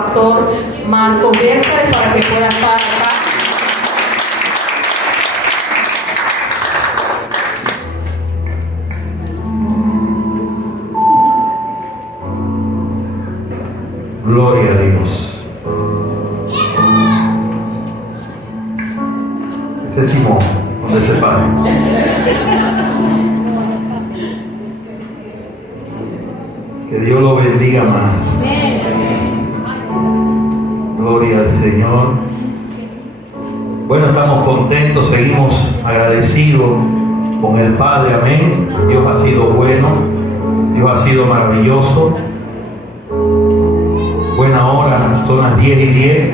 Pastor Marco Gersa para que pueda estar acá. Gloria a Dios. Ese es Simón, donde se pare. Que Dios lo bendiga más. Gloria al Señor. Bueno, estamos contentos, seguimos agradecidos con el Padre, amén. Dios ha sido bueno, Dios ha sido maravilloso. Buena hora, son las 10:10.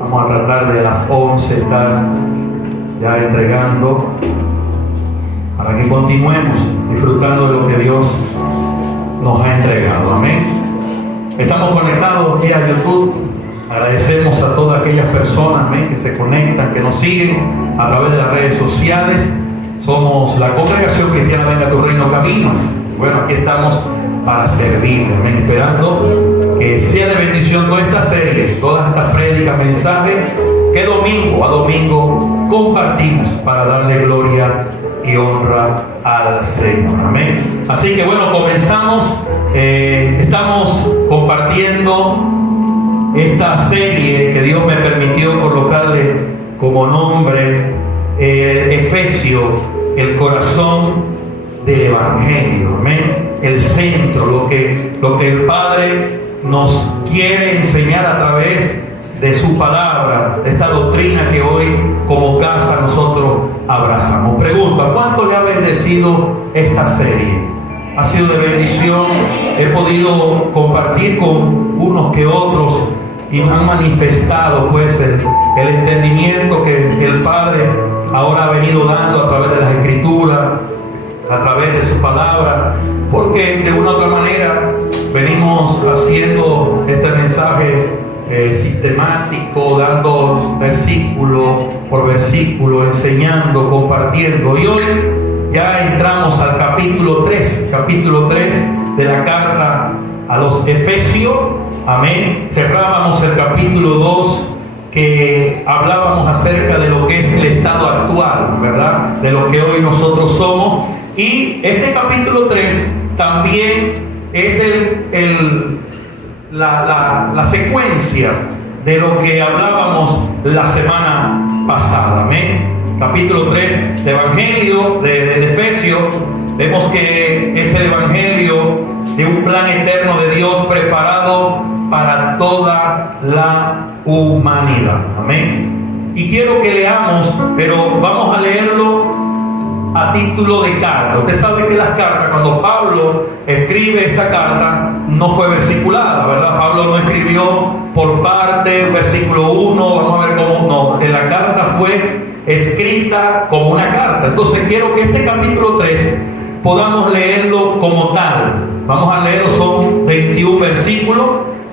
Vamos a tratar de las 11 estar ya entregando para que continuemos disfrutando de lo que Dios nos ha entregado, amén. Estamos conectados aquí a YouTube. Agradecemos a todas aquellas personas, amén, que se conectan, que nos siguen a través de las redes sociales. Somos la Congregación Cristiana Venga tu Reino Caminos. Bueno, aquí estamos para servir, amén, esperando que sea de bendición toda esta serie, todas estas prédicas, mensajes que domingo a domingo compartimos para darle gloria y honra al Señor, amén. Así que bueno, comenzamos. Estamos compartiendo esta serie que Dios me permitió colocarle como nombre Efesios, el corazón del Evangelio, amén. El centro, lo que el Padre nos quiere enseñar a través de su palabra, de esta doctrina que hoy como casa nosotros abrazamos. Pregunto, ¿a cuánto le ha bendecido esta serie? Ha sido de bendición. He podido compartir con unos que otros y me han manifestado pues el entendimiento que el Padre ahora ha venido dando a través de las Escrituras, a través de su palabra, porque de una u otra manera venimos haciendo este mensaje sistemático, dando versículo por versículo, enseñando, compartiendo, y hoy ya entramos al capítulo 3 de la carta a los Efesios, amén. Cerrábamos el capítulo 2 que hablábamos acerca de lo que es el estado actual, ¿verdad? De lo que hoy nosotros somos. Y este capítulo 3 también es la secuencia de lo que hablábamos la semana pasada, amén. Capítulo 3 del Evangelio de Efesios, vemos que es el Evangelio de un plan eterno de Dios preparado para toda la humanidad, amén. Y quiero que leamos, pero vamos a leerlo a título de carta. Usted sabe que las cartas, cuando Pablo escribe esta carta, no fue versiculada, ¿verdad? Pablo no escribió por parte, versículo 1, vamos a ver cómo no. La carta fue escrita como una carta. Entonces quiero que este capítulo 3 podamos leerlo como tal. Vamos a leerlo, son 21 versículos,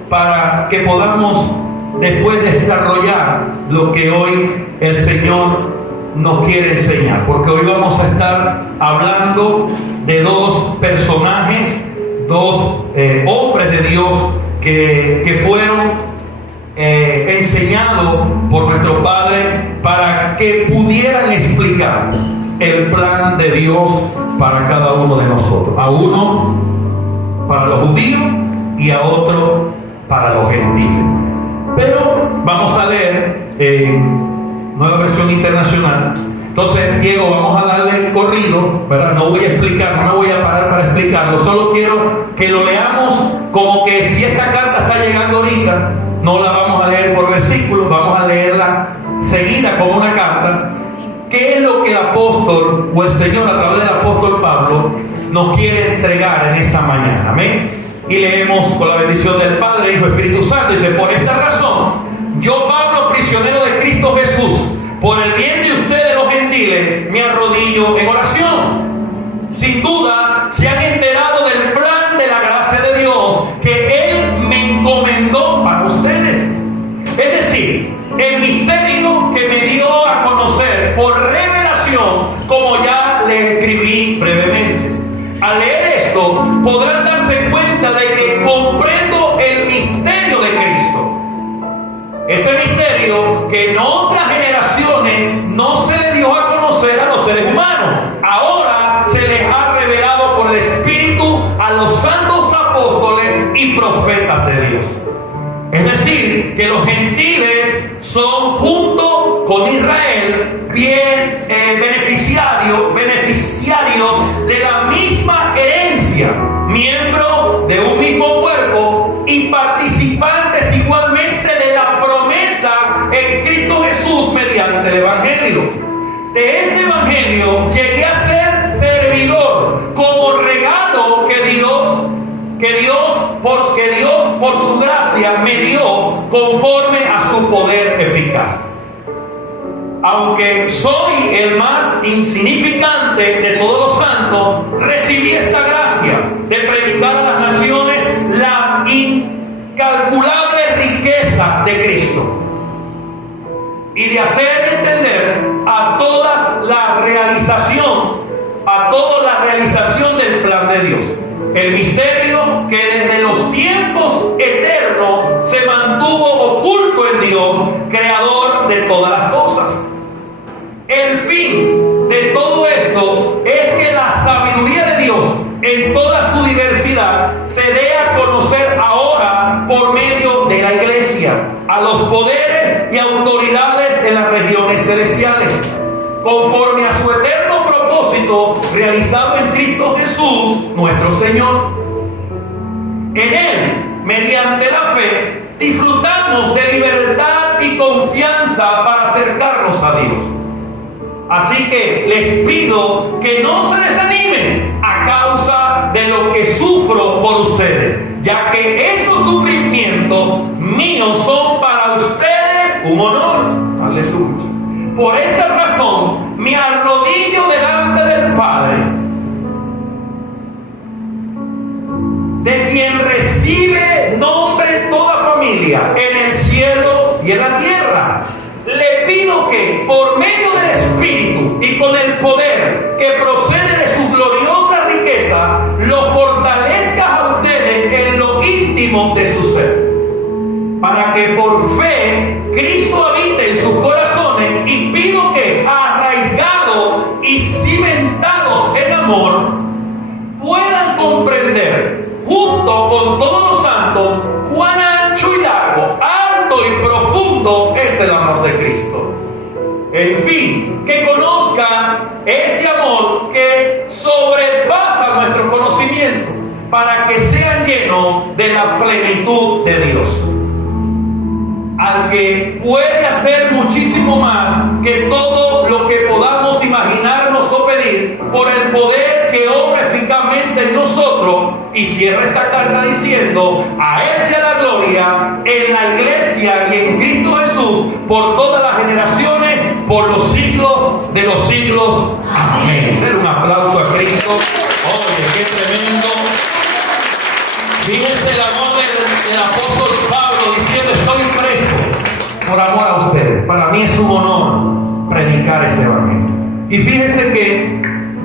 para que podamos después desarrollar lo que hoy el Señor nos quiere enseñar, porque hoy vamos a estar hablando de dos personajes, dos hombres de Dios que fueron enseñados por nuestro Padre para que pudieran explicar el plan de Dios para cada uno de nosotros, a uno para los judíos y a otro para los gentiles. Pero vamos a leer Nueva Versión Internacional. Entonces, Diego, vamos a darle corrido, ¿verdad? No voy a explicar, no me voy a parar para explicarlo, solo quiero que lo leamos como que si esta carta está llegando ahorita, no la vamos a leer por versículos, vamos a leerla seguida como una carta. ¿Qué es lo que el apóstol o el Señor a través del apóstol Pablo nos quiere entregar en esta mañana? Amén. Y leemos con la bendición del Padre, Hijo y Espíritu Santo. Dice: por esta razón, yo, Pablo, prisionero de Cristo Jesús, por el bien de ustedes los gentiles, me arrodillo en oración. Sin duda, se han enterado del plan de la gracia de Dios que Él me encomendó para ustedes. Es decir, el misterio que me dio a conocer por revelación, como ya les escribí brevemente. Al leer esto, podrán darse cuenta de que comprendo el misterio de Cristo, que en otras generaciones no se le dio a conocer a los seres humanos. Ahora se les ha revelado por el Espíritu a los santos apóstoles y profetas de Dios. Es decir, que los gentiles son, junto con Israel, bien beneficiarios de la misma herencia, miembros de un mismo cuerpo y participantes igualmente de la promesa en Cristo Jesús mediante el Evangelio. De este Evangelio llegué a ser servidor como regalo que Dios por su gracia me dio conforme a su poder eficaz. Aunque soy el más insignificante de todos los santos, recibí esta gracia de predicar a las naciones la incalculable riqueza de Cristo y de hacer entender a toda la realización del plan de Dios. El misterio que desde los tiempos eternos se mantuvo oculto en Dios, creador de todas las cosas. El fin de todo esto es que la sabiduría de Dios en toda su diversidad se dé a conocer ahora por medio de la Iglesia a los poderes y autoridades en las regiones celestiales, conforme a su eterno propósito realizado en Cristo Jesús, nuestro Señor. En Él, mediante la fe, disfrutamos de libertad y confianza para acercarnos a Dios. Así que les pido que no se desanimen a causa de lo que sufro por ustedes, ya que estos sufrimientos míos son para ustedes un honor. Aleluya. Por esta razón me arrodillo delante del Padre, de quien recibe nombre toda familia en el cielo y en la tierra. Le pido que por medio del Espíritu y con el poder que procede de su gloriosa riqueza, lo fortalezca a ustedes en lo íntimo de su ser, para que por fe Cristo habite en sus corazones, y pido que, arraigados y cimentados en amor, puedan comprender junto con todos los santos cuán ancho y largo, alto y profundo es el amor de Cristo. En fin, que conozcan ese amor que sobrepasa nuestro conocimiento, para que sean llenos de la plenitud de Dios, al que puede hacer muchísimo más que todo lo que podamos imaginarnos o pedir, por el poder que obra eficazmente en nosotros. Y cierra esta carta diciendo: a Él sea la gloria en la Iglesia y en Cristo Jesús por todas las generaciones, por los siglos de los siglos. Amén. Den un aplauso a Cristo. Oye, qué tremendo. Fíjense el amor del apóstol Pablo diciendo: estoy preso por amor a ustedes. Para mí es un honor predicar ese evangelio. Y fíjense que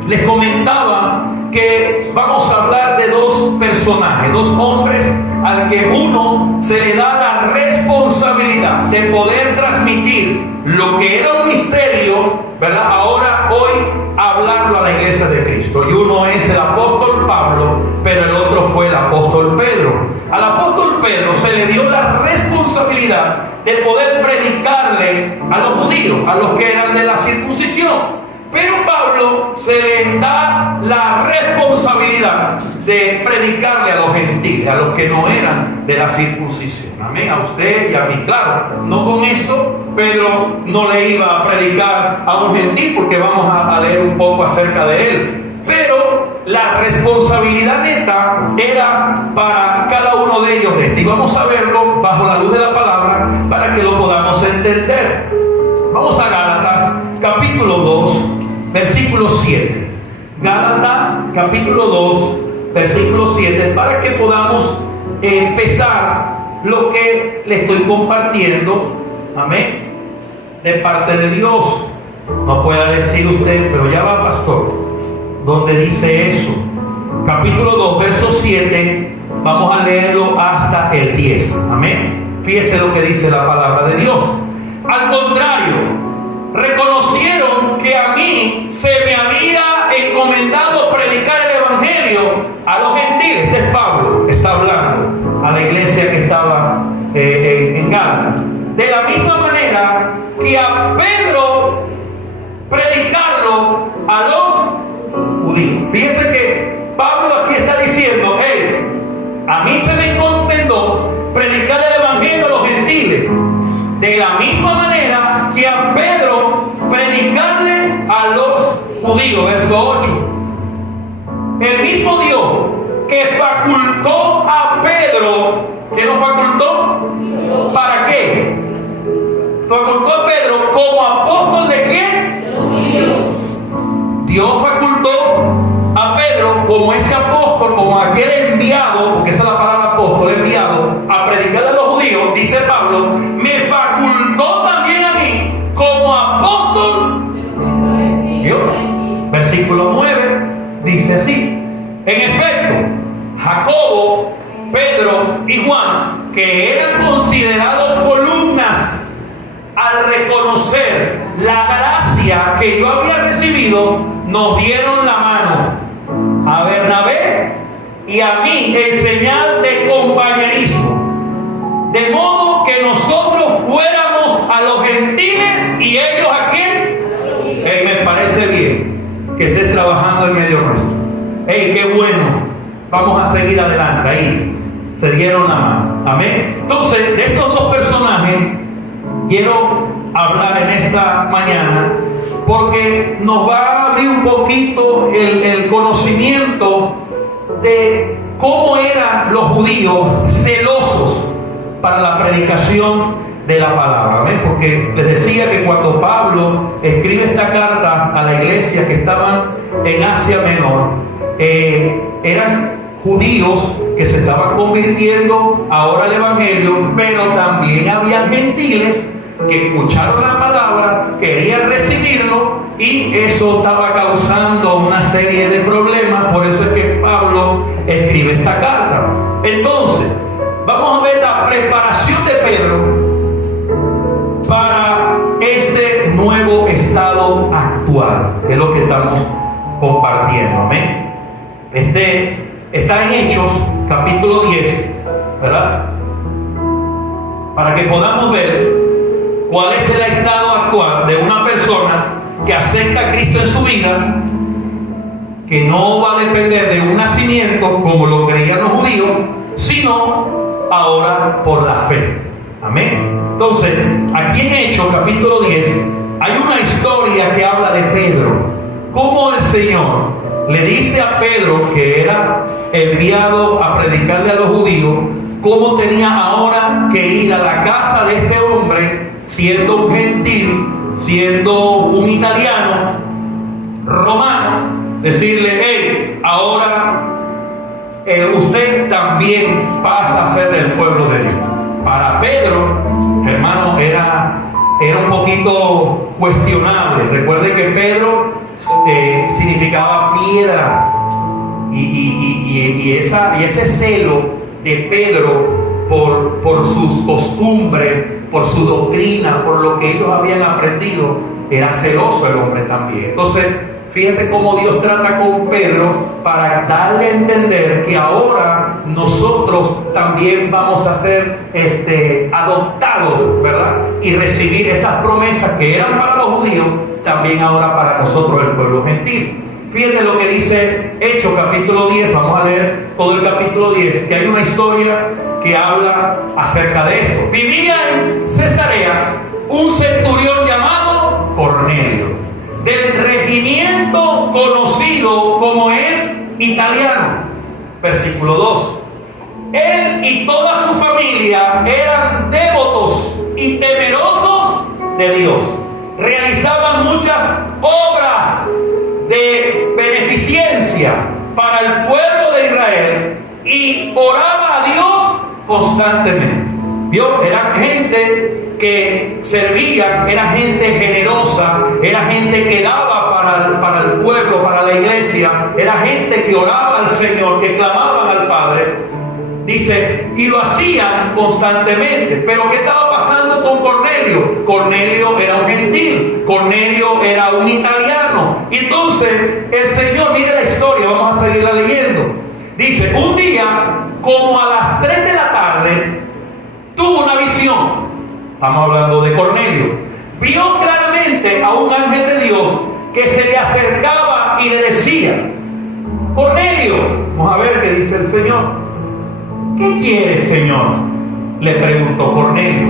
les comentaba que vamos a hablar de dos personajes, dos hombres al que uno se le da la responsabilidad de poder transmitir lo que era un misterio, ¿verdad? Ahora, hoy, hablarlo a la iglesia de Cristo. Y uno es el apóstol Pablo, pero el otro fue el apóstol Pedro. Al apóstol Pedro se le dio la responsabilidad de poder predicarle a los judíos, a los que eran de la circuncisión. Pero Pablo se le da la responsabilidad de predicarle a los gentiles, a los que no eran de la circuncisión. Amén, a usted y a mí. Claro, no con esto Pedro no le iba a predicar a un gentil, porque vamos a leer un poco acerca de él. Pero la responsabilidad neta era para cada uno de ellos. Y vamos a verlo bajo la luz de la palabra para que lo podamos entender. Vamos a Gálatas capítulo 2, versículo 7. Gálatas capítulo 2, versículo 7, para que podamos empezar lo que le estoy compartiendo, amén, de parte de Dios. No pueda decir usted: pero ya va, pastor, ¿dónde dice eso? Capítulo 2, verso 7, vamos a leerlo hasta el 10, amén. Fíjese lo que dice la palabra de Dios. Al contrario, reconocieron que a mí se me había encomendado predicar el Evangelio a los gentiles. Este es Pablo, está hablando a la iglesia que estaba en Gálatas. De la misma manera que a Pedro predicarlo a los judíos. Fíjense que Pablo aquí está diciendo, a mí se me encomendó predicar el Evangelio a los gentiles. De la misma manera que a Pedro predicarle a los judíos. Verso 8. El mismo Dios que facultó a Pedro, ¿qué nos facultó? ¿Para qué? Facultó a Pedro como apóstol de quién? Dios facultó a Pedro como ese apóstol, como aquel enviado, porque esa es la palabra apóstol, enviado, a predicar a los judíos. Dice Pablo, me facultó también a mí como apóstol. Dios. Versículo 9 dice así: en efecto, Jacobo, Pedro y Juan, que eran considerados columnas, al reconocer la gracia que yo había recibido, nos dieron la mano a Bernabé y a mí en señal de compañerismo, de modo que nosotros fuéramos a los gentiles y ellos a quién. Me parece bien que estés trabajando en medio nuestro. Qué bueno, vamos a seguir adelante. Ahí se dieron la mano. Amén. Entonces, de estos dos personajes quiero hablar en esta mañana, porque nos va a abrir un poquito el conocimiento de cómo eran los judíos celosos para la predicación de la palabra. ¿Ven? Porque les decía que cuando Pablo escribe esta carta a la iglesia que estaban en Asia Menor, eran judíos que se estaban convirtiendo ahora al Evangelio, pero también había gentiles que escucharon la palabra, querían recibirlo, y eso estaba causando una serie de problemas. Por eso es que Pablo escribe esta carta. Entonces, vamos a ver la preparación de Pedro para este nuevo estado actual, que es lo que estamos compartiendo. Amén. Está en Hechos, capítulo 10, ¿verdad? Para que podamos ver cuál es el estado actual de una persona que acepta a Cristo en su vida, que no va a depender de un nacimiento como lo creían los judíos, sino ahora por la fe. Amén. Entonces, aquí en Hechos, capítulo 10, hay una historia que habla de Pedro. Cómo el Señor le dice a Pedro, que era enviado a predicarle a los judíos, cómo tenía ahora que ir a la casa de este hombre, siendo un gentil, siendo un italiano, romano, decirle, ahora usted también pasa a ser del pueblo de Dios. Para Pedro, hermano, era un poquito cuestionable. Recuerde que Pedro significaba piedra, y ese celo de Pedro por sus costumbres, por su doctrina, por lo que ellos habían aprendido, era celoso el hombre también. Entonces, fíjense cómo Dios trata con Pedro para darle a entender que ahora nosotros también vamos a ser adoptados, ¿verdad? Y recibir estas promesas que eran para los judíos, también ahora para nosotros, el pueblo gentil. Fíjense lo que dice Hechos capítulo 10, vamos a leer todo el capítulo 10, que hay una historia que habla acerca de esto. Vivía en Cesarea un centurión llamado Cornelio, del regimiento conocido como el italiano. Versículo 2. Él y toda su familia eran devotos y temerosos de Dios. Realizaban muchas obras de beneficencia para el pueblo de Israel y oraba a Dios constantemente. ¿Vio? Era gente que servía, era gente generosa, era gente que daba para el pueblo, para la iglesia, era gente que oraba al Señor, que clamaban al Padre. Dice, y lo hacían constantemente. Pero ¿qué estaba pasando con Cornelio? Cornelio era un gentil, Cornelio era un italiano. Entonces el Señor, mire la historia, vamos a seguirla leyendo. Dice, un día, como a las 3 de la tarde, tuvo una visión. Estamos hablando de Cornelio. Vio claramente a un ángel de Dios que se le acercaba y le decía, Cornelio. Vamos a ver qué dice el Señor. ¿Qué quieres, Señor?, le preguntó Cornelio.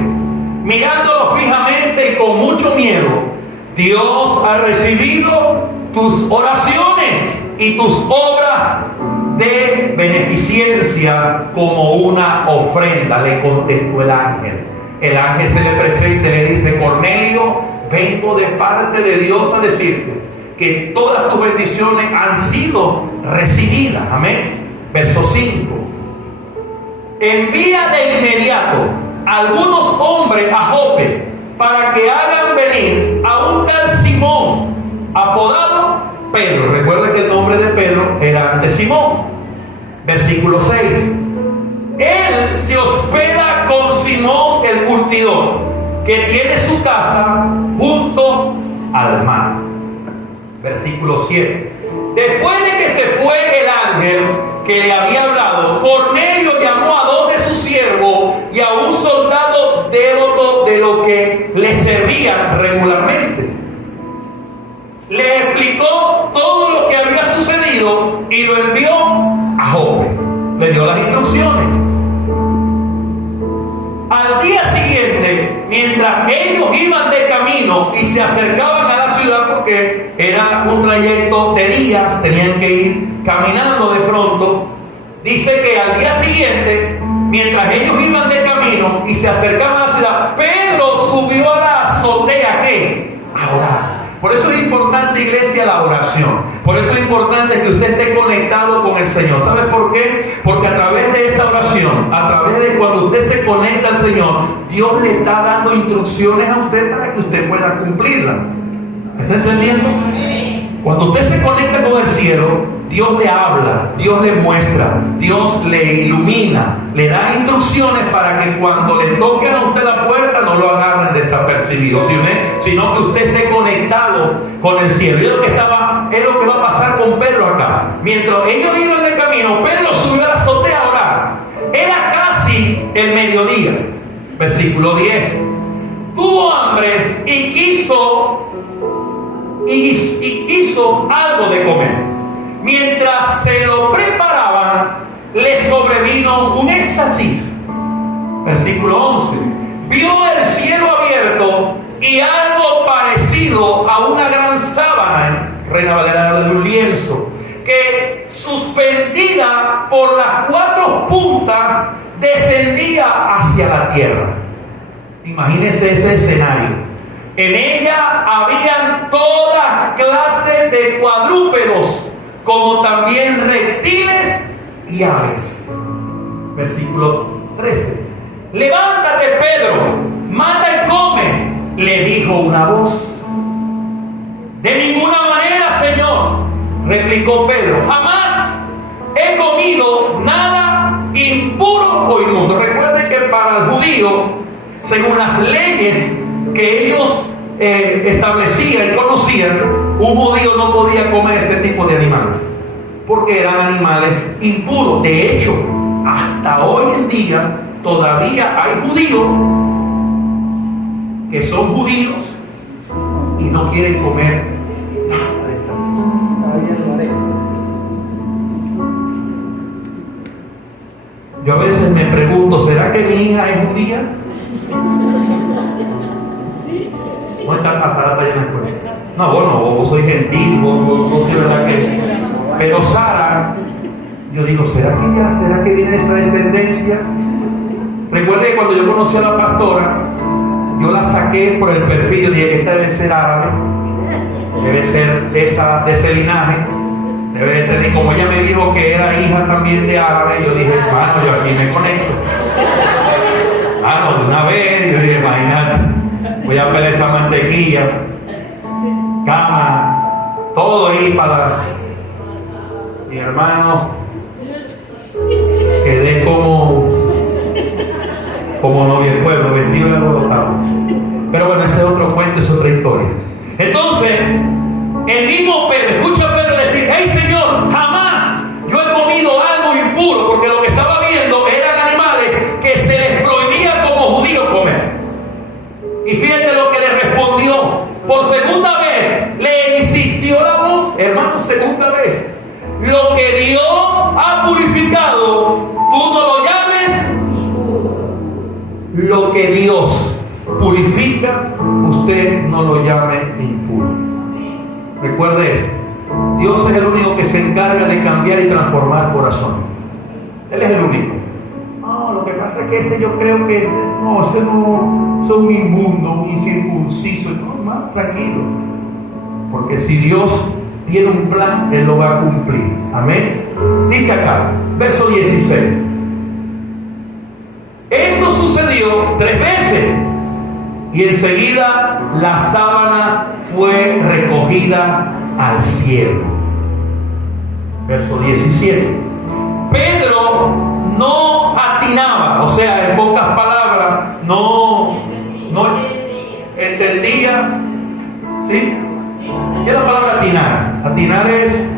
Mirándolo fijamente y con mucho miedo, Dios ha recibido tus oraciones y tus obras de beneficencia como una ofrenda, le contestó el ángel. El ángel se le presenta y le dice, Cornelio, vengo de parte de Dios a decirte que todas tus bendiciones han sido recibidas. Amén. Verso 5. Envía de inmediato a algunos hombres a Jope para que hagan venir a un tal Simón, apodado Pedro. Recuerda que el nombre de Pedro era antes Simón. Versículo 6. Él se hospeda con Simón el curtidor, que tiene su casa junto al mar. Versículo 7. Después de que se fue el ángel que le había hablado, Cornelio llamó a 2 de sus siervos y a un soldado devoto de lo que le servían regularmente. Le explicó todo lo que había sucedido y lo envió a Jope. Le dio las instrucciones. Al día siguiente, mientras ellos iban de camino y se acercaban a la ciudad, porque era un trayecto de días, tenían que ir caminando de pronto, dice que al día siguiente, mientras ellos iban de camino y se acercaban a la ciudad, Pedro subió a la azotea, ¿qué? A orar. Por eso es importante, iglesia, la oración. Por eso es importante que usted esté conectado con el Señor. ¿Sabe por qué? Porque a través de esa oración, a través de cuando usted se conecta al Señor, Dios le está dando instrucciones a usted para que usted pueda cumplirlas. ¿Me está entendiendo? Cuando usted se conecta con el cielo, Dios le habla, Dios le muestra, Dios le ilumina, le da instrucciones para que cuando le toquen a usted la puerta no lo agarren desapercibido, sino que usted esté conectado con el cielo. Y es lo que va a pasar con Pedro acá. Mientras ellos iban de camino, Pedro subió a la azotea a orar. Era casi el mediodía. Versículo 10. Tuvo hambre y quiso algo de comer. Mientras se lo preparaban, le sobrevino un éxtasis. Versículo 11. Vio el cielo abierto y algo parecido a una gran sábana, Reina Valera de un lienzo, que suspendida por las 4 puntas descendía hacia la tierra. Imagínese ese escenario. En ella habían toda clase de cuadrúpedos, como también reptiles y aves. Versículo 13. Levántate, Pedro, mata y come, le dijo una voz. De ninguna manera, Señor, replicó Pedro, jamás he comido nada impuro o inmundo. Recuerden que para el judío, según las leyes que ellos establecían y conocían, un judío no podía comer este tipo de animales, porque eran animales impuros. De hecho, hasta hoy en día todavía hay judíos que son judíos y no quieren comer nada de esta cosa. Yo a veces me pregunto, ¿será que mi hija es judía? ¿No está casada allá en la escuela? No, bueno, vos soy gentil, vos soy verdad que... Pero Sara, yo digo, ¿será que viene de esa descendencia? Recuerde que cuando yo conocí a la pastora, yo la saqué por el perfil, yo dije, esta debe ser árabe, debe ser de ese linaje, debe de tener, como ella me dijo que era hija también de árabe, yo dije, hermano, yo aquí me conecto. No, de una vez, yo dije, imagínate, voy a pelar esa mantequilla, cama, todo ahí para mi hermano. Quedé como como novia del pueblo, vestido de alborotado. Pero bueno, ese es otro cuento, es otra historia. Entonces, el mismo Pedro, escucha a Pedro decir: hey Señor, jamás yo he comido algo impuro, porque lo que estaba viendo eran animales que se les prohibía como judíos comer. Y fíjate lo que le respondió. Por segunda vez le insistió la voz, hermano, segunda vez. Lo que Dios ha purificado, tú no lo llames. Lo que Dios purifica, usted no lo llame impuro. Recuerde esto: Dios es el único que se encarga de cambiar y transformar corazón. Él es el único. No, lo que pasa es que ese yo creo que ese no es un inmundo, un incircunciso. No, más tranquilo. Porque si Dios tiene un plan, Él lo va a cumplir. Amén. Dice acá, verso 16. Esto sucedió 3 veces. Y enseguida la sábana fue recogida al cielo. Verso 17. Pedro no atinaba, o sea, en pocas palabras, no entendía. ¿Sí? ¿Qué es la palabra atinar? Atinar es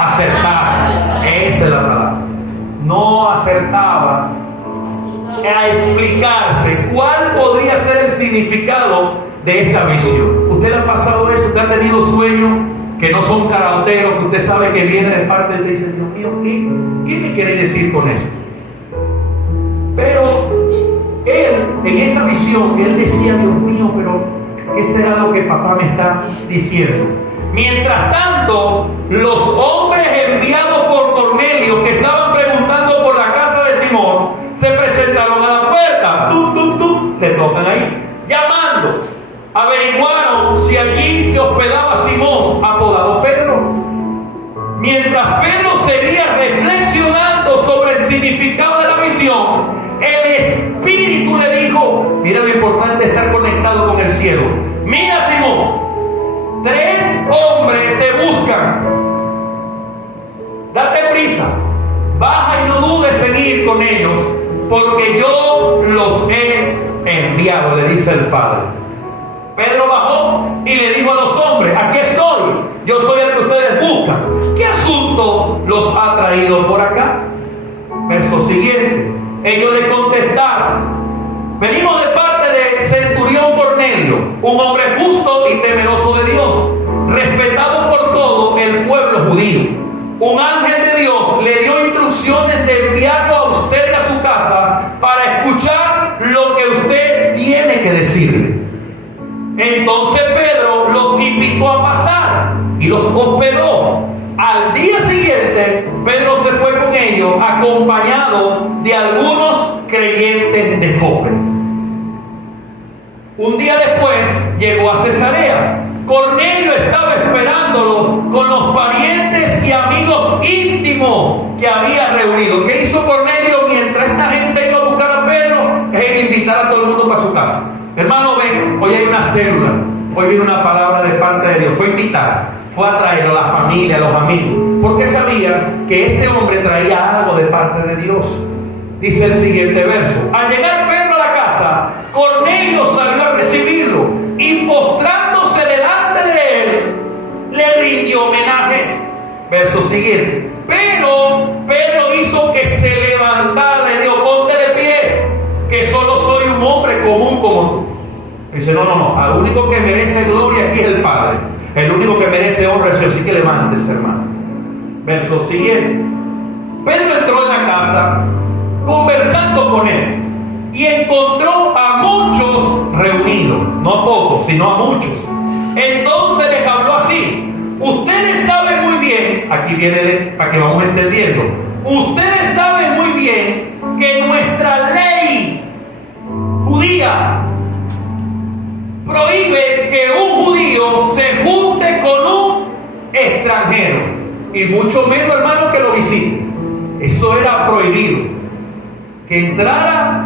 acertar. Esa es la palabra. No acertaba a explicarse cuál podría ser el significado de esta visión. ¿Usted le ha pasado eso? ¿Usted ha tenido sueños que no son caraoteros, que usted sabe que viene de parte de Dios? Dios mío, ¿qué me quiere decir con eso? Pero él, en esa visión, él decía: Dios mío, pero ¿qué será lo que papá me está diciendo? Mientras tanto, los hombres enviados por Cornelio, que estaban preguntando por la casa de Simón, se presentaron a la puerta. ¡Tum, tum, tum! Le tocan ahí, llamando. Averiguaron si allí se hospedaba Simón, apodado Pedro. Mientras Pedro seguía reflexionando sobre el significado de la visión, el Espíritu le dijo: mira lo importante de estar conectado con el cielo. Mira, Simón, 3 hombres te buscan. Date prisa, baja y no dudes en ir con ellos, porque yo los he enviado, le dice el Padre. Pedro bajó y le dijo a los hombres: aquí estoy, yo soy el que ustedes buscan. ¿Qué asunto los ha traído por acá? Verso siguiente. Ellos le contestaron: venimos de parte del centurión Cornelio, un hombre justo y temeroso de Dios, respetado por todo el pueblo judío. Un ángel de Dios le dio instrucciones de enviarlo a usted y a su casa para escuchar lo que usted tiene que decirle. Entonces Pedro los invitó a pasar y los hospedó. Al día siguiente, Pedro se fue con ellos, acompañado de algunos creyentes de Jope. Un día después llegó a Cesarea. Cornelio estaba esperándolo con los parientes y amigos íntimos que había reunido. ¿Qué hizo Cornelio mientras esta gente iba a buscar a Pedro? Es invitar a todo el mundo para su casa. Hermano, ven, hoy hay una célula, hoy viene una palabra de parte de Dios. Fue invitar, fue a traer a la familia, a los amigos, porque sabía que este hombre traía algo de parte de Dios. Dice el siguiente verso: al llegar Pedro a la casa, Cornelio salió a recibirlo y postrándose delante de él, le rindió homenaje. Verso siguiente. Pero Pedro hizo que se levantara, le dijo: ponte de pie, que solo soy un hombre común como tú. Dice: no, al único que merece gloria aquí es el Padre. El único que merece honra es Dios. Así que levántese, hermano. Verso siguiente. Pedro entró en la casa conversando con él y encontró a muchos reunidos, no a pocos, sino a muchos. Entonces les habló así: ustedes saben muy bien, aquí viene para que vamos entendiendo, ustedes saben muy bien que nuestra ley judía prohíbe que un judío se junte con un extranjero, y mucho menos, hermano, que lo visite. Eso era prohibido, que entrara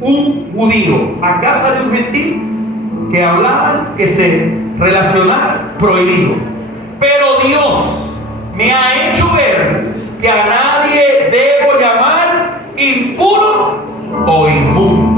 un judío a casa de un gentil, que hablaban, que se relacionaran, prohibido. Pero Dios me ha hecho ver que a nadie debo llamar impuro o inmundo.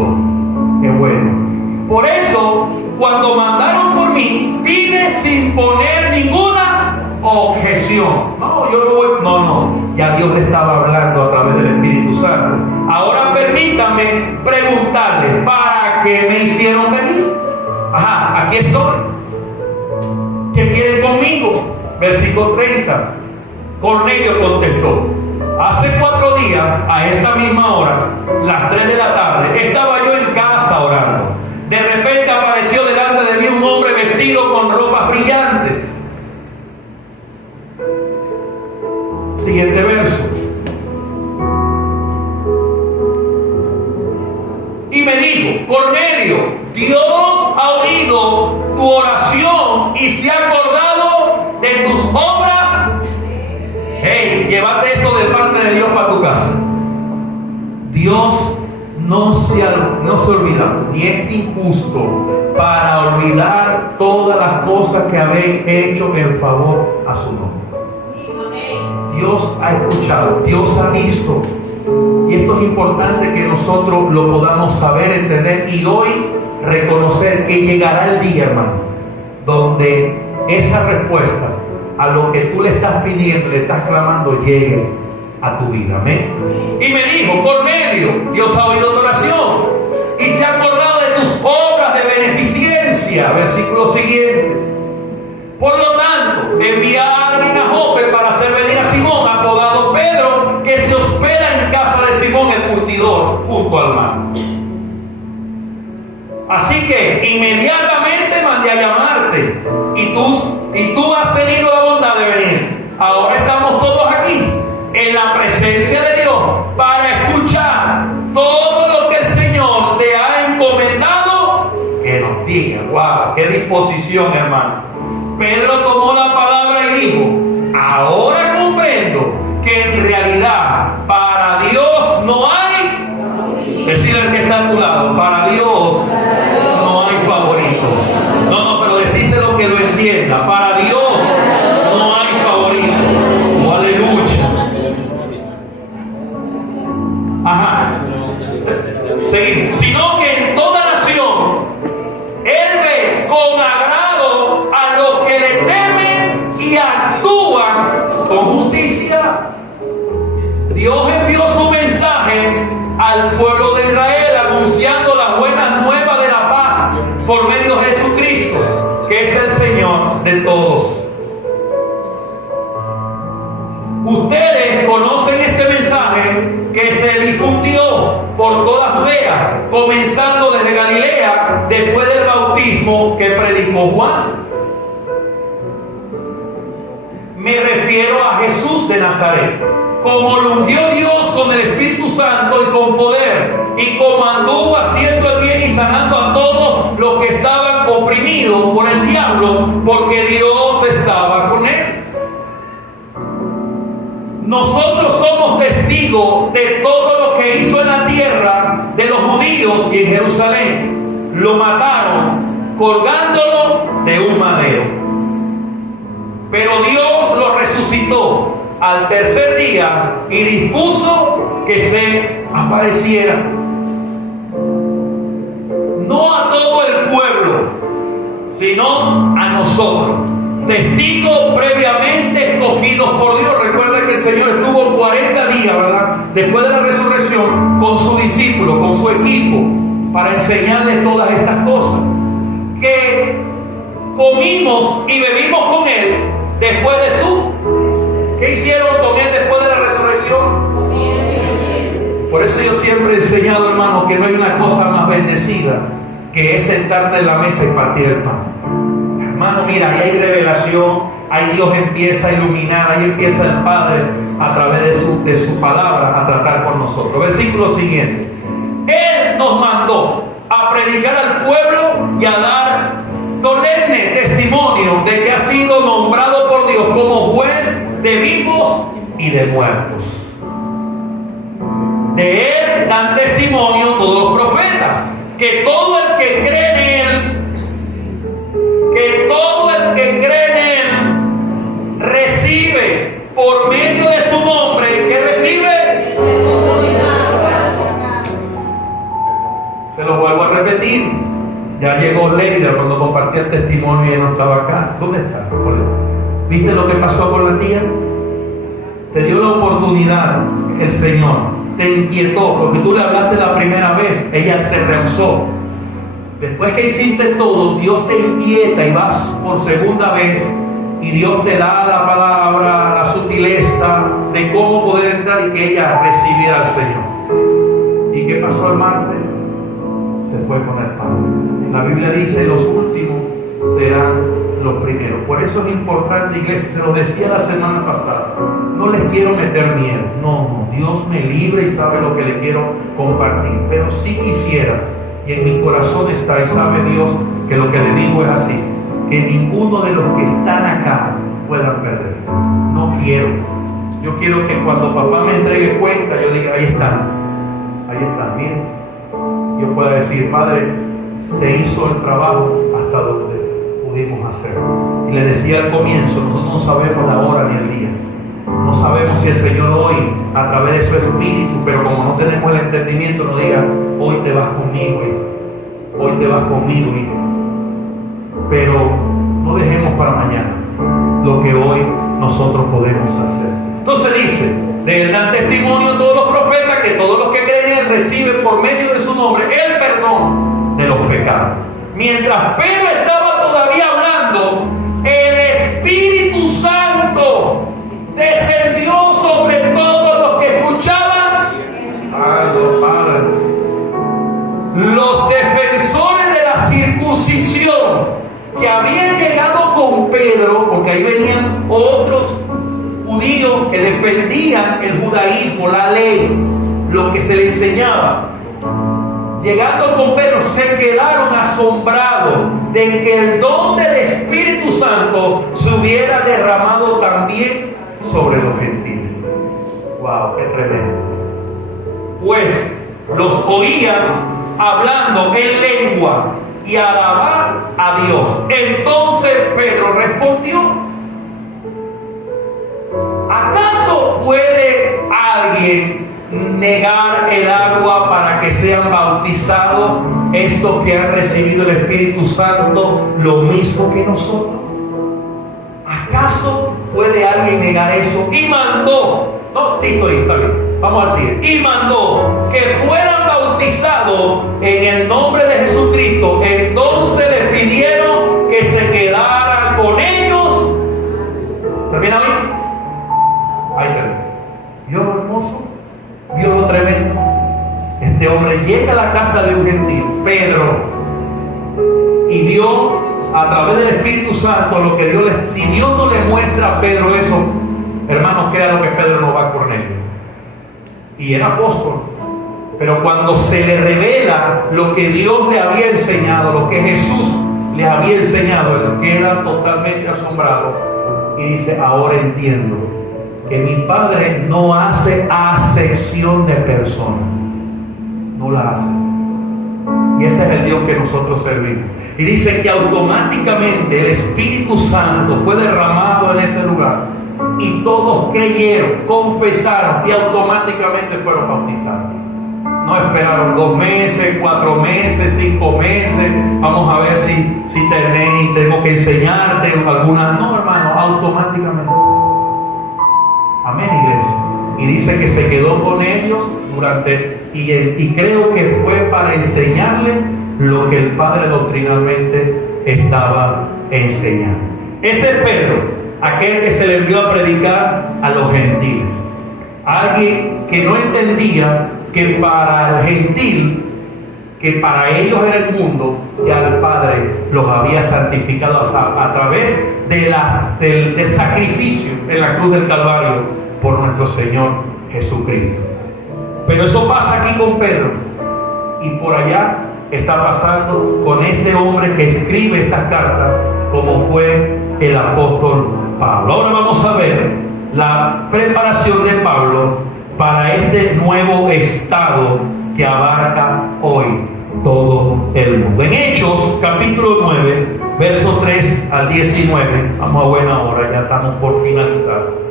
bueno. Por eso, cuando mandaron por mí, vine sin poner ninguna objeción. No, yo no voy. No. Ya Dios le estaba hablando a través del Espíritu Santo. Ahora permítanme preguntarle, ¿para qué me hicieron venir? Ajá, aquí estoy. ¿Qué quieren conmigo? Versículo 30. Cornelio contestó: hace 4 días, a esta misma hora, las 3 de la tarde, estaba yo en casa orando. De repente apareció delante de mí un hombre vestido con ropas brillantes. Siguiente verso. Y me dijo: Cornelio, Dios ha oído tu oración y se ha acordado de tus obras. Hey, llévate esto de parte de Dios para tu casa. Dios no se olvida, ni es injusto para olvidar todas las cosas que habéis hecho en favor a su nombre. Dios ha escuchado, Dios ha visto. Y esto es importante que nosotros lo podamos saber, entender y hoy reconocer que llegará el día, hermano, donde esa respuesta a lo que tú le estás pidiendo, le estás clamando, llegue a tu vida. Amén. Y me dijo: Cornelio, Dios ha oído tu oración y se ha acordado de tus obras de beneficencia. Versículo siguiente. Por lo tanto, envía a alguien a Jope para hacer venir a Simón, apodado Pedro, que se hospeda en casa de Simón el curtidor, junto al mar. Así que inmediatamente mandé a llamarte y tú has tenido la bondad de venir. Ahora estamos todos aquí en la presencia de Dios para escuchar todo lo que el Señor te ha encomendado que nos diga. ¡Wow! ¡Qué disposición, hermano! Pedro tomó la palabra y dijo: ahora comprendo que en realidad para Dios no hay, decirle al que está a tu lado, para Dios no hay favorito. No, pero decíselo que lo entienda. Para Dios no hay favorito. Oh, aleluya. Ajá. Seguimos. Sino que en toda nación Él ve con agrado a los que le temen y actúan con justicia. Dios envió su mensaje al pueblo de Israel anunciando las buenas nuevas de la paz por medio de Jesucristo, que es el Señor de todos. Ustedes conocen este mensaje que se difundió por toda Judea, comenzando desde Galilea, después del bautismo que predicó Juan. Me refiero a Jesús de Nazaret, como lo ungió Dios con el Espíritu Santo y con poder, y como anduvo haciendo el bien y sanando a todos los que estaban oprimidos por el diablo, porque Dios estaba con él. Nosotros somos testigos de todo lo que hizo en la tierra de los judíos y en Jerusalén. Lo mataron colgándolo de un madero. Pero Dios lo resucitó al tercer día y dispuso que se apareciera. No a todo el pueblo, sino a nosotros, testigos previamente escogidos por Dios. Recuerda que el Señor estuvo 40 días, ¿verdad?, después de la resurrección, con su discípulo, con su equipo, para enseñarles todas estas cosas. Que comimos y bebimos con Él después de su... ¿Qué hicieron con Él después de la resurrección? Por eso yo siempre he enseñado, hermano, que no hay una cosa más bendecida que es sentarte en la mesa y partir el pan. Hermano, mira, ahí hay revelación, ahí Dios empieza a iluminar, ahí empieza el Padre a través de su palabra a tratar con nosotros. Versículo siguiente. Él nos mandó a predicar al pueblo y a dar solemne testimonio de que ha sido nombrado por Dios como juez de vivos y de muertos. De Él dan testimonio todos los profetas, que todo el que cree en Él, recibe por medio de su nombre, que recibe. Se lo vuelvo a repetir. Ya llegó Leida cuando compartía el testimonio y no estaba acá. ¿Dónde está? ¿Viste lo que pasó con la tía? Te dio la oportunidad el Señor, te inquietó, porque tú le hablaste la primera vez, ella se rehusó. Después que hiciste todo, Dios te inquieta y vas por segunda vez y Dios te da la palabra, la sutileza de cómo poder entrar y que ella recibiera al Señor. ¿Y qué pasó el martes? Se fue con el Padre. La Biblia dice, los últimos serán los primeros. Por eso es importante, iglesia, se lo decía la semana pasada, no les quiero meter miedo, no, Dios me libre y sabe lo que le quiero compartir, pero sí quisiera, y en mi corazón está, y sabe Dios que lo que le digo es así, que ninguno de los que están acá puedan perderse. No quiero. Yo quiero que cuando papá me entregue cuenta, yo diga, ahí están, bien. Yo pueda decir, Padre, se hizo el trabajo hasta donde pudimos hacer. Y le decía al comienzo, nosotros no sabemos la hora ni el día. No sabemos si el Señor hoy, a través de su Espíritu, pero como no tenemos el entendimiento, nos diga, hoy te vas conmigo, hijo. Hoy te vas conmigo, hijo. Pero no dejemos para mañana lo que hoy nosotros podemos hacer. Entonces dice, de él dan testimonio todos los profetas que todos los que creen en él reciben por medio de su nombre el perdón de los pecados. Mientras Pedro estaba todavía hablando, el Espíritu Santo descendió sobre todos los que escuchaban. Padre. Los defensores de la circuncisión que habían llegado con Pedro, porque ahí venían otros judíos que defendían el judaísmo, la ley, lo que se le enseñaba. Llegando con Pedro, se quedaron asombrados de que el don del Espíritu Santo se hubiera derramado también sobre los gentiles. ¡Wow! ¡Qué tremendo! Pues los oían hablando en lengua y alabar a Dios. Entonces Pedro respondió: ¿acaso puede alguien negar el agua para que sean bautizados estos que han recibido el Espíritu Santo lo mismo que nosotros? ¿Acaso puede alguien negar eso? Y mandó, no, Tito, está bien, vamos a decir, y mandó que fueran bautizados en el nombre de Jesucristo. Entonces les pidieron que se quedaran con ellos. ¿Termina hoy? Ahí termina. ¿Vio lo hermoso? ¿Vio lo tremendo? Este hombre llega a la casa de un gentil, Pedro, y vio a través del Espíritu Santo lo que Dios le... Si Dios no le muestra a Pedro eso, hermanos, créanlo que Pedro no va a Cornelio. Y era apóstol. Pero cuando se le revela lo que Dios le había enseñado, lo que Jesús le había enseñado, él queda totalmente asombrado y dice: ahora entiendo que mi Padre no hace acepción de personas. No la hace. Y ese es el Dios que nosotros servimos. Y dice que automáticamente el Espíritu Santo fue derramado en ese lugar. Y todos creyeron, confesaron y automáticamente fueron bautizados. No esperaron 2 meses, 4 meses, 5 meses. Vamos a ver si tengo que enseñarte alguna. No, hermano, automáticamente. Amén, iglesia. Y dice que se quedó con ellos y creo que fue para enseñarle lo que el Padre doctrinalmente estaba enseñando. Ese es Pedro, aquel que se le envió a predicar a los gentiles. Alguien que no entendía que para el gentil, que para ellos era el mundo, ya el Padre los había santificado a través del sacrificio en la cruz del Calvario por nuestro Señor Jesucristo. Pero eso pasa aquí con Pedro, y por allá está pasando con este hombre que escribe estas cartas, como fue el apóstol Pablo. Ahora vamos a ver la preparación de Pablo para este nuevo estado que abarca hoy todo el mundo. En Hechos capítulo 9, verso 3 al 19, vamos a buena hora, ya estamos por finalizar.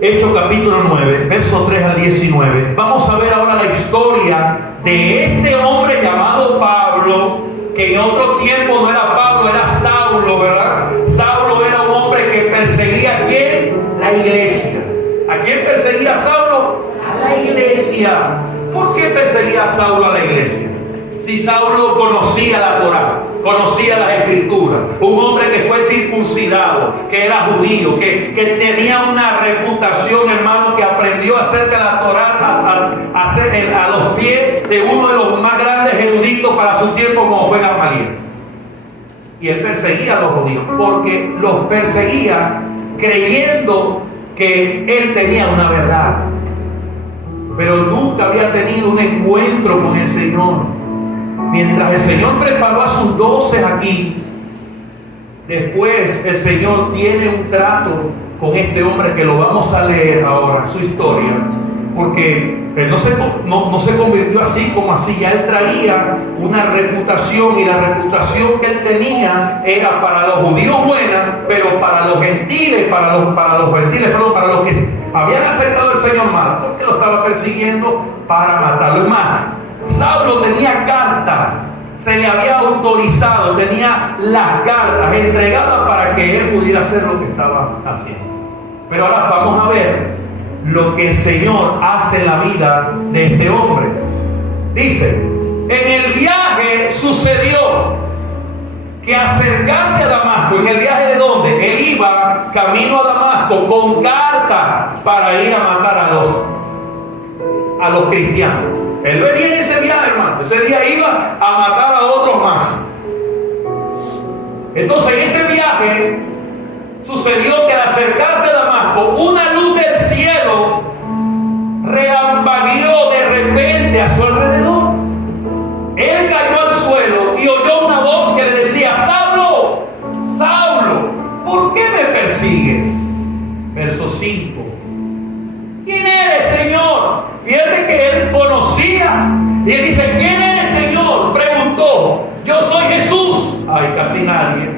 Hechos capítulo 9, verso 3 al 19. Vamos a ver ahora la historia de este hombre llamado Pablo, que en otro tiempo no era Pablo, era Saulo, ¿verdad? Saulo era un hombre que perseguía ¿a quién? La iglesia. ¿A quién perseguía Saulo? A la iglesia. ¿Por qué perseguía Saulo a la iglesia? Si Saulo conocía la Torá, conocía las escrituras, un hombre que fue circuncidado, que era judío, que tenía una reputación, hermano, que aprendió acerca de la Torá a los pies de uno de los más grandes eruditos para su tiempo, como fue Gamaliel. Y él perseguía a los judíos, porque los perseguía creyendo que él tenía una verdad, pero nunca había tenido un encuentro con el Señor. Mientras el Señor preparó a sus 12 aquí, después el Señor tiene un trato con este hombre que lo vamos a leer ahora, su historia, porque él no se convirtió así como así, ya él traía una reputación, y la reputación que él tenía era para los judíos buena, pero para los gentiles, para los que habían aceptado al Señor mal, porque lo estaba persiguiendo para matarlo. Es más, Saulo tenía cartas, se le había autorizado, tenía las cartas entregadas para que él pudiera hacer lo que estaba haciendo. Pero ahora vamos a ver lo que el Señor hace en la vida de este hombre. Dice, en el viaje sucedió que acercarse a Damasco. ¿En el viaje de dónde? Él iba camino a Damasco con carta para ir a matar a los cristianos. Él venía en ese viaje, hermano. Ese día iba a matar a otros más. Entonces, en ese viaje sucedió que al acercarse a Damasco, una luz del cielo relampagueó de repente a su alrededor. Él cayó al suelo y oyó una voz que le decía: Saulo, Saulo, ¿por qué me persigues? Verso 5. ¿Quién eres, Señor? Fíjate que él conocía. Y él dice: ¿quién eres, Señor? Preguntó. Yo soy Jesús. Ay, casi nadie.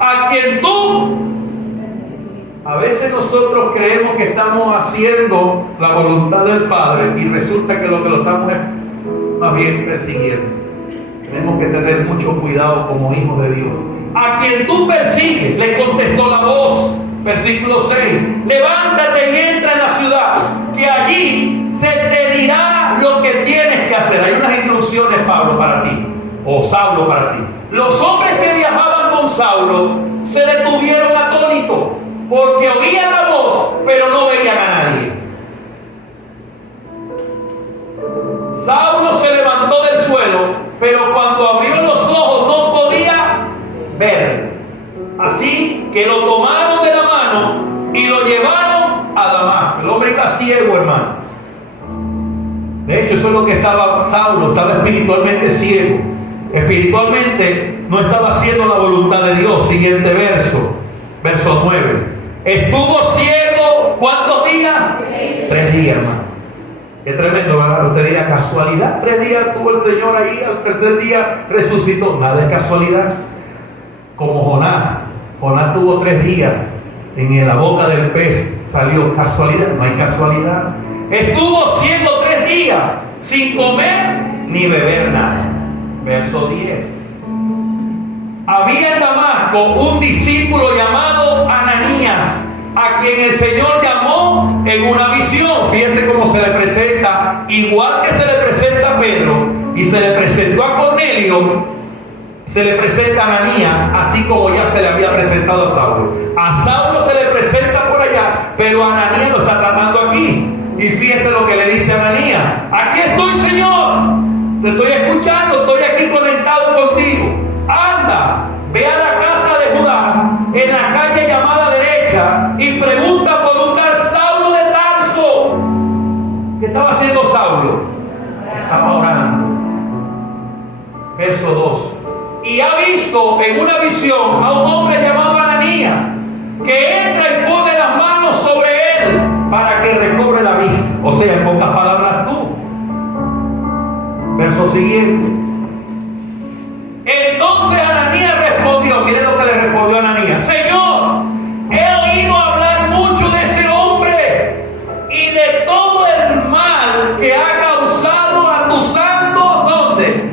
A quien tú. A veces nosotros creemos que estamos haciendo la voluntad del Padre y resulta que lo estamos es más bien persiguiendo. Tenemos que tener mucho cuidado como hijos de Dios. A quien tú persigues, le contestó la voz. Versículo 6. Levántate y entra en la ciudad, que allí se te dirá lo que tienes que hacer. Hay unas instrucciones, Pablo, para ti, o Saulo para ti. Los hombres que viajaban con Saulo se detuvieron atónitos, porque oían la voz, pero no veían a nadie. Saulo se levantó del suelo, pero cuando abrió los ojos no podía ver. Así que lo tomaron de la mano y lo llevaron a Damasco. El hombre está ciego, hermano. De hecho, eso es lo que estaba Saulo, estaba espiritualmente ciego. Espiritualmente no estaba haciendo la voluntad de Dios. Siguiente verso 9. Estuvo ciego, ¿cuántos días? 3 días, hermano. Qué tremendo, ¿verdad? Usted dirá, ¿casualidad? 3 días tuvo el Señor ahí, al tercer día resucitó. Nada es casualidad. Como Jonás. Jonás tuvo 3 días en la boca del pez. Salió. ¿Casualidad? No hay casualidad. Estuvo ciego 3 días sin comer ni beber nada. Verso 10. Había en Damasco un discípulo llamado Ananías, a quien el Señor llamó en una visión. Fíjense cómo se le presenta, igual que se le presenta a Pedro y se le presentó a Cornelio, se le presenta a Ananías, así como ya se le había presentado a Saulo. A Saulo se le presenta por allá, pero Ananías lo está tratando aquí. Y fíjense lo que le dice a Ananías: aquí estoy, Señor, te estoy escuchando, estoy aquí conectado contigo. Anda, ve a la casa de Judá, en la calle llamada derecha, y pregunta por un tal Saulo de Tarso. ¿Qué estaba haciendo Saulo? Estaba orando. Verso 2. Y ha visto en una visión a un hombre llamado Ananías, que entra y pone las manos sobre él para que recobre la vista. O sea, en pocas palabras tú. Verso siguiente. Entonces Ananías respondió, miren lo que le respondió Ananías: Señor, he oído hablar mucho de ese hombre y de todo el mal que ha causado a tus santos. ¿Dónde?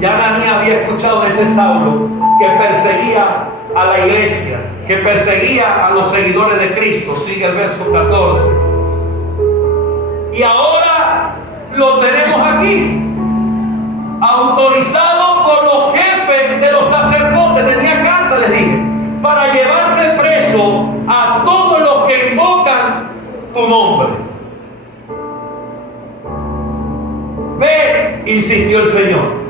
Ya Ananías había escuchado de ese Saulo que perseguía a la iglesia, que perseguía a los seguidores de Cristo. Sigue el verso 14. Y ahora lo tenemos aquí, autorizado por los jefes de los sacerdotes. Tenía carta, les dije, para llevarse preso a todos los que invocan tu nombre. Ve, insistió el Señor,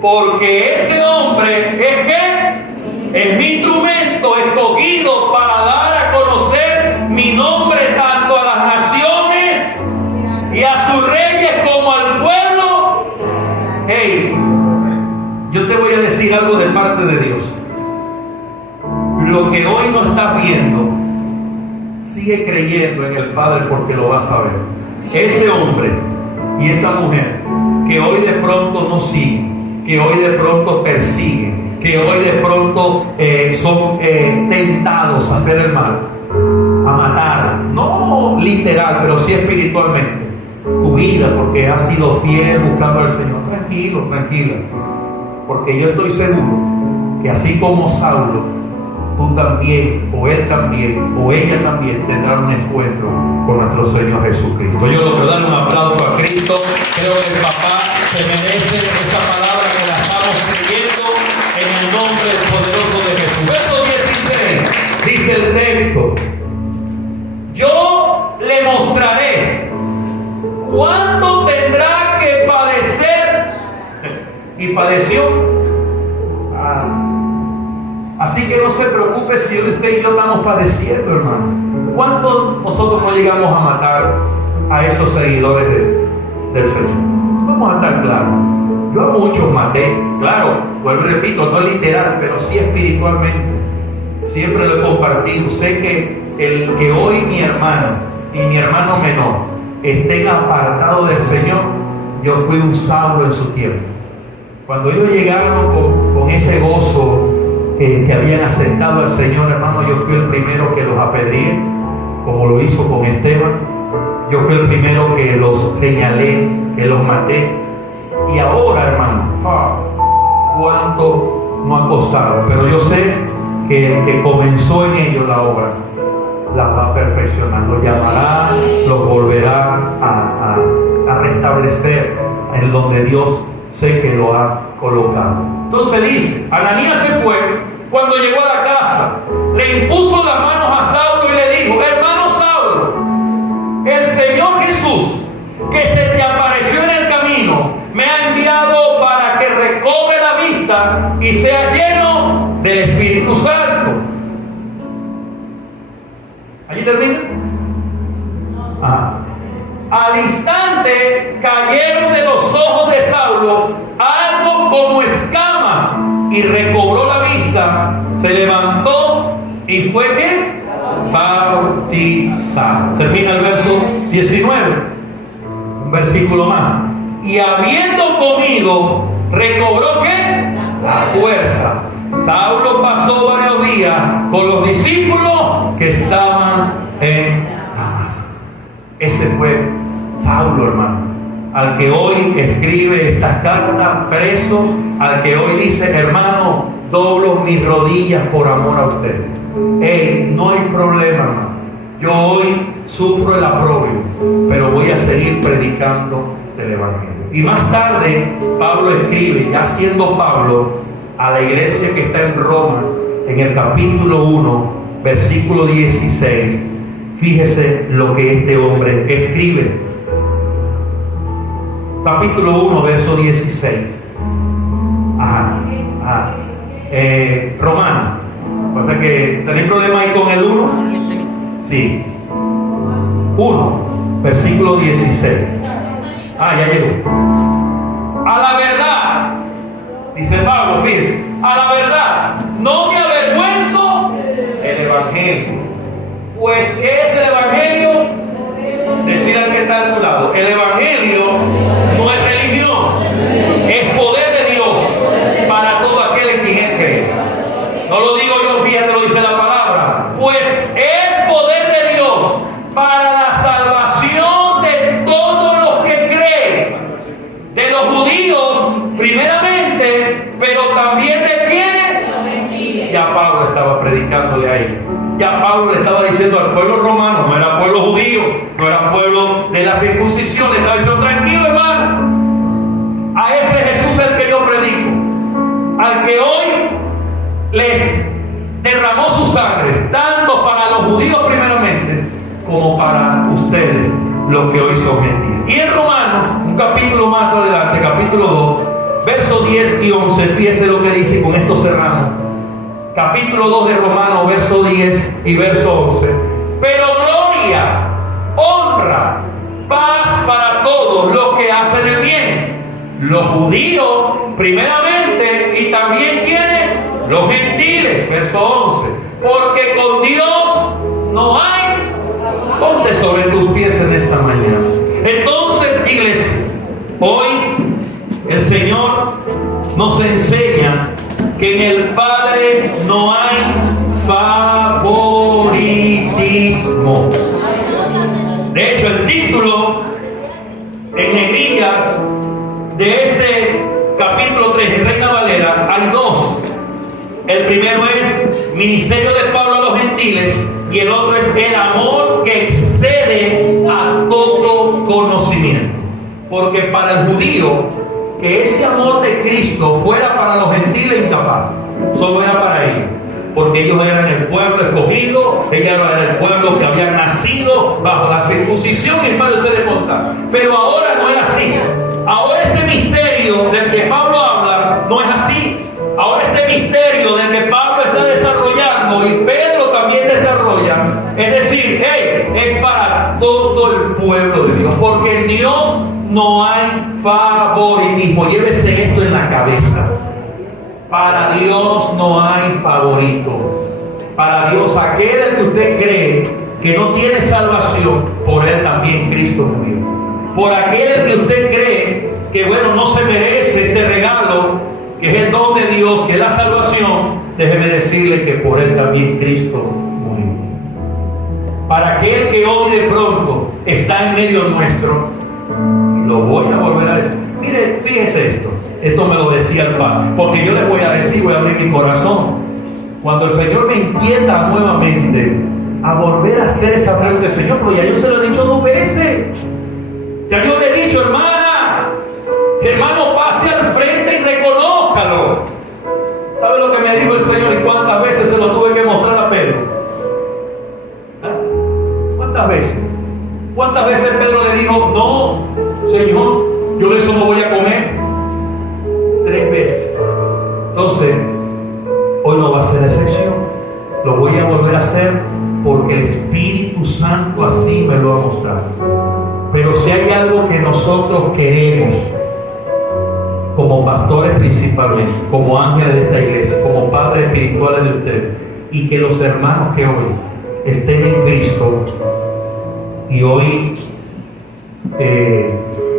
porque ese hombre es que es mi instrumento escogido para dar a conocer mi nombre tanto a las naciones y a sus reyes como al pueblo. Hey, yo te voy a decir algo de parte de Dios. Lo que hoy no estás viendo, sigue creyendo en el Padre, porque lo vas a ver. Ese hombre y esa mujer que hoy de pronto no sigue, que hoy de pronto persigue, que hoy de pronto son tentados a hacer el mal, a matar, no literal, pero sí espiritualmente, tu vida, porque has sido fiel buscando al Señor. Tranquilo, tranquila, porque yo estoy seguro que así como Saulo, tú también, o él también, o ella también tendrán un encuentro con nuestro Señor Jesucristo. Yo le quiero dar un aplauso a Cristo. Creo que el papá se merece esta palabra que la estamos creyendo en el nombre poderoso de Jesús. Verso 16, dice el texto: yo le mostraré cuánto tendrá que padecer. Y padeció. Así que no se preocupe si usted y yo estamos padeciendo, hermano. ¿Cuántos nosotros no llegamos a matar a esos seguidores del Señor? Vamos a estar claros. Yo a muchos maté, claro, vuelvo y repito, no literal, pero sí espiritualmente. Siempre lo he compartido. Sé que el que hoy mi hermano y mi hermano menor estén apartados del Señor, yo fui un Saulo en su tiempo. Cuando ellos llegaron con ese gozo, que habían aceptado al Señor, hermano, yo fui el primero que los apedreé, como lo hizo con Esteban. Yo fui el primero que los señalé, que los maté. Y ahora, hermano, cuánto no ha costado. Pero yo sé que el que comenzó en ellos la obra, la va a perfeccionar. Los llamará, los volverá a restablecer en donde Dios sé que lo ha colocado. Entonces dice, Ananías se fue. Cuando llegó a la casa, le impuso las manos a Saulo y le dijo: hermano Saulo, el Señor Jesús, que se te apareció en el camino, me ha enviado para que recobre la vista y sea lleno del Espíritu Santo. ¿Allí termina? Al instante cayeron de los ojos de Saulo algo como escamas y recobró la vista, se levantó y fue ¿qué? Bautizado. Termina el verso 19, un versículo más. Y habiendo comido, recobró ¿qué? La fuerza. Saulo pasó varios días con los discípulos que estaban en Damasco. Ese fue Saulo, hermano, al que hoy escribe estas cartas, preso, al que hoy dice: hermano, doblo mis rodillas por amor a usted. No hay problema, hermano. Yo hoy sufro el aprobio, pero voy a seguir predicando del Evangelio. Y más tarde, Pablo escribe, ya siendo Pablo, a la iglesia que está en Roma, en el capítulo 1, versículo 16. Fíjese lo que este hombre escribe. Capítulo 1, verso 16. Romano. Pasa que ¿tenéis problema ahí con el 1? Sí. 1, versículo 16. Ya llegó. A la verdad, dice Pablo, fíjense, a la verdad, no me avergüenzo el Evangelio. Pues es el Evangelio, decir al que está a tu lado, el Evangelio no es religión, es poder de Dios para todo aquel que cree. No lo digo yo, fíjate, lo dice la palabra. Pues es poder de Dios para la salvación de todos los que creen, de los judíos primeramente pero también de quiénes. Ya Pablo estaba predicándole a ellos. Ya Pablo le estaba diciendo al pueblo romano, no era pueblo judío, no era pueblo de la circuncisión, le estaba diciendo, tranquilo hermano, a ese Jesús el que yo predico, al que hoy les derramó su sangre, tanto para los judíos primeramente, como para ustedes, los que hoy son gentiles. Y en Romanos, un capítulo más adelante, capítulo 2, versos 10 y 11, fíjese lo que dice, y con esto cerramos. Capítulo 2 de Romanos, verso 10 y verso 11. Pero gloria, honra, paz para todos los que hacen el bien. Los judíos, primeramente, y también ¿quiénes? Los gentiles, verso 11. Porque con Dios no hay. Ponte sobre tus pies en esta mañana. Entonces, iglesia, hoy el Señor nos enseña que en el Padre no hay favoritismo. De hecho, el título en negrillas de este capítulo 3 en Reina Valera hay dos. El primero es ministerio de Pablo a los gentiles y el otro es el amor que excede a todo conocimiento. Porque para el judío, que ese amor de Cristo fuera para los gentiles incapaz, solo era para ellos, porque ellos eran el pueblo escogido, ellos eran el pueblo que había nacido bajo la circuncisión, y es para ustedes contar. Pero ahora no es así. Ahora este misterio del que Pablo habla no es así. Ahora este misterio del que Pablo está desarrollando y Pedro también desarrolla, es decir, es para todo el pueblo de Dios, porque en Dios no hay favoritismo. Llévese esto en la cabeza. Para Dios no hay favorito. Para Dios, aquel que usted cree que no tiene salvación, por él también Cristo murió. Por aquel que usted cree que bueno, no se merece este regalo, que es el don de Dios, que es la salvación, déjeme decirle que por él también Cristo murió. Para aquel que hoy de pronto está en medio nuestro, lo voy a volver a decir. Mire, fíjese esto me lo decía el Padre, porque yo les voy a decir, voy a abrir mi corazón. Cuando el Señor me inquieta nuevamente a volver a hacer esa pregunta, Señor, pero ya yo se lo he dicho 2 veces. Ya yo le he dicho, hermano, pase al frente y reconózcalo. ¿Sabe lo que me dijo el Señor y cuántas veces se lo tuve que mostrar a Pedro? ¿Cuántas veces? ¿Cuántas veces Pedro le dijo, no, Señor, yo de eso no voy a comer? 3 veces. Entonces, hoy no va a ser excepción. Lo voy a volver a hacer porque el Espíritu Santo así me lo ha mostrado. Pero si hay algo que nosotros queremos, como pastores principalmente, como ángeles de esta iglesia, como padres espirituales de ustedes, y que los hermanos que hoy estén en Cristo y hoy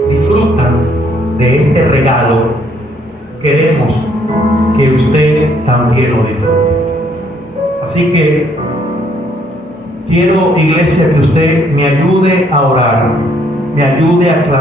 disfrutan de este regalo, queremos que usted también lo disfrute. Así que quiero, iglesia, que usted me ayude a orar, me ayude a clamar.